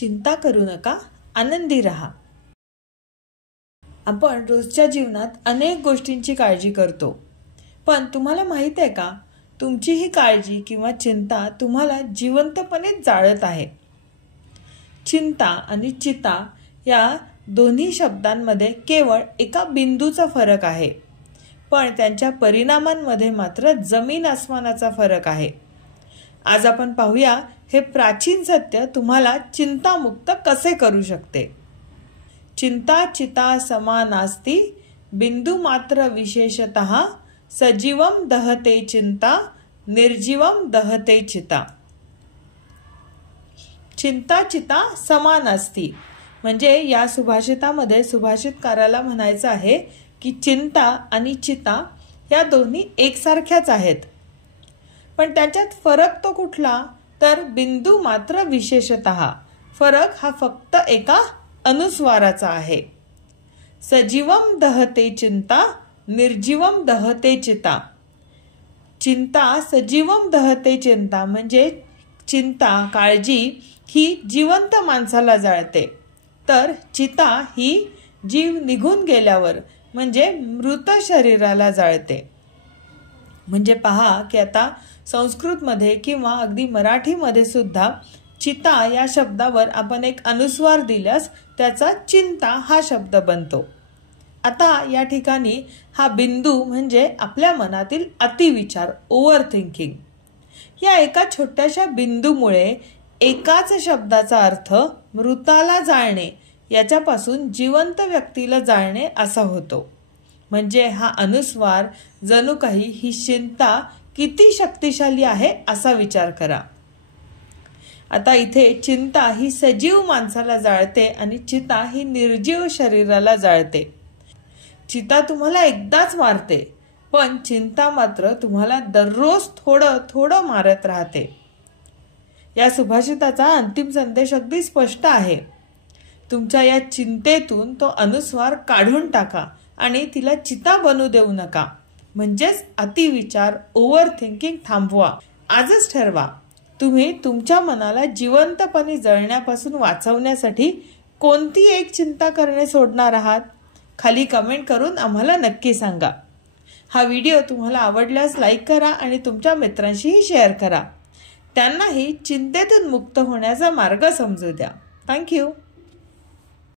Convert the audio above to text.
चिंता करू नका, आनंदी राहा। आपण रोजच्या जीवनात अनेक गोष्टींची काळजी करतो, पण तुम्हाला माहित आहे का, तुमची ही काळजी किंवा चिंता तुम्हाला जिवंतपणे जाळत आहे। चिंता आणि चिता या दोन्ही शब्दांमध्ये केवळ एका बिंदूचा फरक आहे, पण त्यांच्या परिणामांमध्ये मात्र जमीन आसमानाचा फरक आहे। आज आपण पाहूया हे प्राचीन सत्य तुम्हाला चिंतामुक्त कसे करू शकते। चिंता चिता समा नास्ति, बिंदु मात्र विशेषतः, सजीवम दहते चिंता, निर्जीवम दहते चिता। चिंता चिता समान असती म्हणजे या सुभाषितामध्ये सुभाषितकाराला म्हणायचं आहे की चिंता आणि चिता या दोन्ही एकसारख्याच आहेत, पण त्याच्यात फरक तो कुठला, तर बिंदू मात्र विशेषतः। फरक हा फक्त एका अनुस्वाराचा आहे। सजीवम दहते चिंता, निर्जीवम दहते चिता। चिंता सजीवम दहते चिंता म्हणजे चिंता काळजी ही जिवंत माणसाला जाळते, तर चिता ही जीव निघून गेल्यावर म्हणजे मृत शरीराला जाळते। म्हणजे पहा की आता संस्कृतमध्ये किंवा अगदी मराठीमध्ये सुद्धा चिता या शब्दावर आपण एक अनुस्वार दिल्यास त्याचा चिंता हा शब्द बनतो। आता या ठिकाणी हा बिंदू म्हणजे आपल्या मनातील अतिविचार, ओव्हर थिंकिंग। या एका छोट्याशा बिंदूमुळे एकाच शब्दाचा अर्थ मृताला जाळणे याच्यापासून जिवंत व्यक्तीला जाळणे असा होतो। म्हणजे हा अनुस्वार जणू काही ही चिंता किती शक्तिशाली आहे असा विचार करा। आता इथे चिंता ही सजीव माणसाला जाळते आणि चिता ही निर्जीव शरीराला जाळते। चिता तुम्हाला एकदाच मारते, पण चिंता मात्र तुम्हाला दररोज थोडं थोडं मारत राहते। या सुभाषिताचा अंतिम संदेश अगदी स्पष्ट आहे। तुमच्या या चिंतेतून तो अनुस्वार काढून टाका आणि तिला चिता बनू देऊ नका। म्हणजेच अतिविचार, ओव्हर थिंकिंग थांबवा। आजच ठरवा, तुम्ही तुमच्या मनाला जिवंतपणे जळण्यापासून वाचवण्यासाठी कोणती एक चिंता करणे सोडणार आहात? खाली कमेंट करून आम्हाला नक्की सांगा। हा व्हिडिओ तुम्हाला आवडल्यास लाईक करा आणि तुमच्या मित्रांशीही शेअर करा। त्यांनाही चिंतेतून मुक्त होण्याचा मार्ग समजू द्या। थँक्यू।